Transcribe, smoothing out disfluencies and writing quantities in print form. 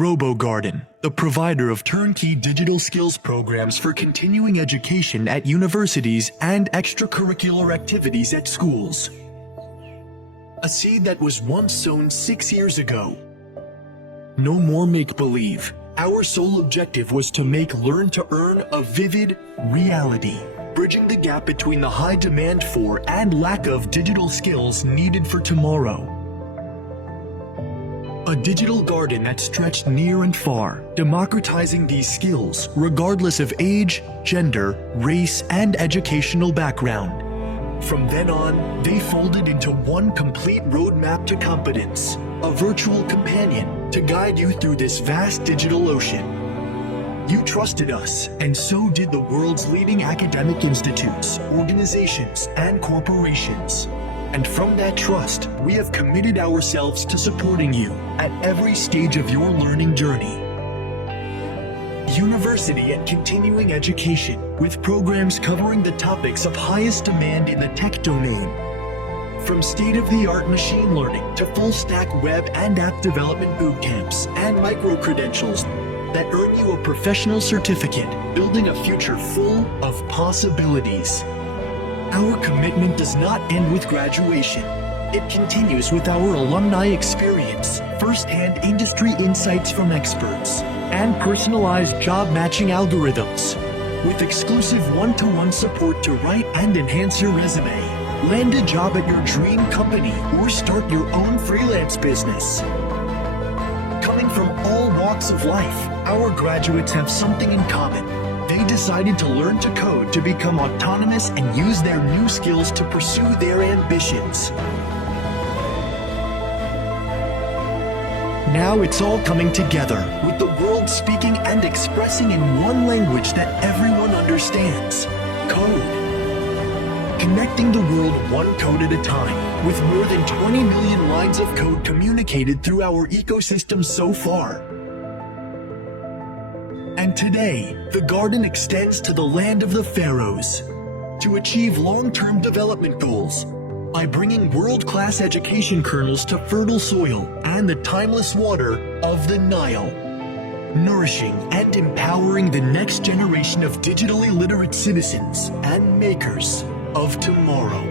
RoboGarden, the provider of turnkey digital skills programs for continuing education at universities and extracurricular activities at schools. A seed that was once sown 6 years ago. No more make-believe. Our sole objective was to make Learn to Earn a vivid reality, bridging the gap between the high demand for and lack of digital skills needed for tomorrow. A digital garden that stretched near and far, democratizing these skills regardless of age, gender, race, and educational background. From then on, they folded into one complete roadmap to competence, a virtual companion to guide you through this vast digital ocean. You trusted us, and so did the world's leading academic institutes, organizations, and corporations. And from that trust, we have committed ourselves to supporting you at every stage of your learning journey. University and continuing education, with programs covering the topics of highest demand in the tech domain. From state-of-the-art machine learning to full-stack web and app development boot camps and micro-credentials that earn you a professional certificate, building a future full of possibilities. Our commitment does not end with graduation. It continues with our alumni experience, first-hand industry insights from experts, and personalized job matching algorithms. With exclusive one-to-one support to write and enhance your resume, land a job at your dream company, or start your own freelance business. Coming from all walks of life, our graduates have something in common. They decided to learn to code to become autonomous and use their new skills to pursue their ambitions. Now it's all coming together, with the world speaking and expressing in one language that everyone understands: code. Connecting the world one code at a time, with more than 20 million lines of code communicated through our ecosystem so far. And today, the garden extends to the land of the pharaohs to achieve long-term development goals by bringing world-class education kernels to fertile soil and the timeless water of the Nile, nourishing and empowering the next generation of digitally literate citizens and makers of tomorrow.